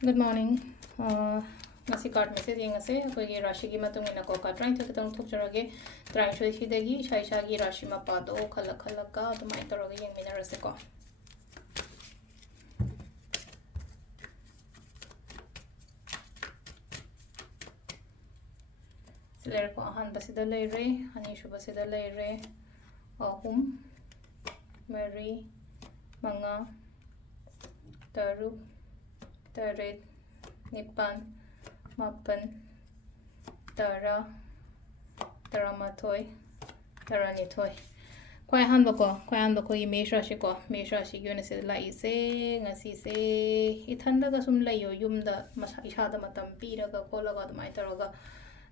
Good morning. Ngasi card message yengase akoigi rashi gi matung ina ko ka try thakatang thokjarage try shoi hidagi shaisha gi rashi ma pa do khala khala ka tumai toroga yengmina rase ko Siler ko ahan basida leire ani shu basida leire ahum mari manga taruk taret nipan mapan tara taramathoi taranithoi kwai han bako i mesh rashi ko yone se la ise ngasi se ithanda ga sum layo yumda ishada matam piraga kolaga dumai taroga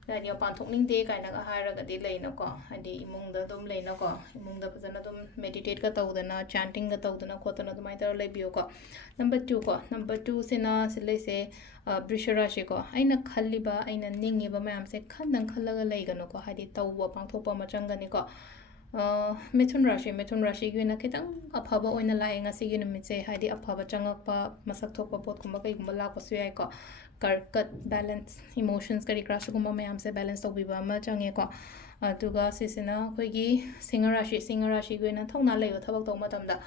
that your panthokning day kind of hire a delay no ko and the among the dum lay no ko among the Pazanadum meditate ka tawdana chanting ka tawdana kotana the matter labio ko number 2 sina sile se brisharashi ko aina khalliba aina ningiba ma'am se khanang khallaga laigano ko hadi tawwa pangthopa machangani ko Mithun Rashi gina kitang aphaba oina la ngasi gi numit se hadi aphaba changakpa masak thokpa pot kumba kai kumba la pasu ai ko karkat balance emotions kari crash kumba mayam se balance tobiba ma change ko atuga sisina khoigi singa rashi gina thongna leyo thabak to matamda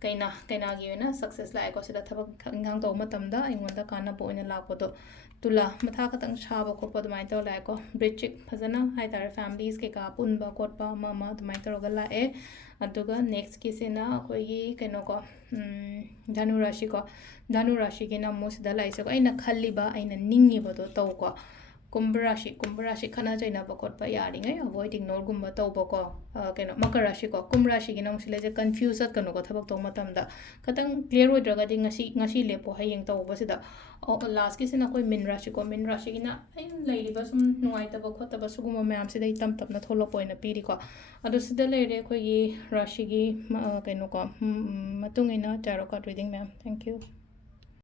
kaina gi na success la ko sida thabak ngang to matamda ingonda kana po oina la ko to tula matha katang chaba ko pod mai to la ko brichik phajana hai tar families ke ka punba kotpa mama to mai to gala e atuga next kisina khoigi keno ko dhanu rashi ke na mos dala isa ko aina khalliba aina ningi bodo to ko kumbarashi khana jaina ba kotpa yari ngai avoid ignore gumba to ko keno makarashi ko kumrashi gi na musile je confuse kano ko thabak to matamda katang clear oidraga di ngasi lepo hayeng to basida last kisina koi min rashi gi na ain leiriba sum nuai ta ba khota ba suguma mayam sida itam tapna tholo poina piri ko adu sida leire koi gi rashi gi keno ko matung ina tarot card reading ma'am thank you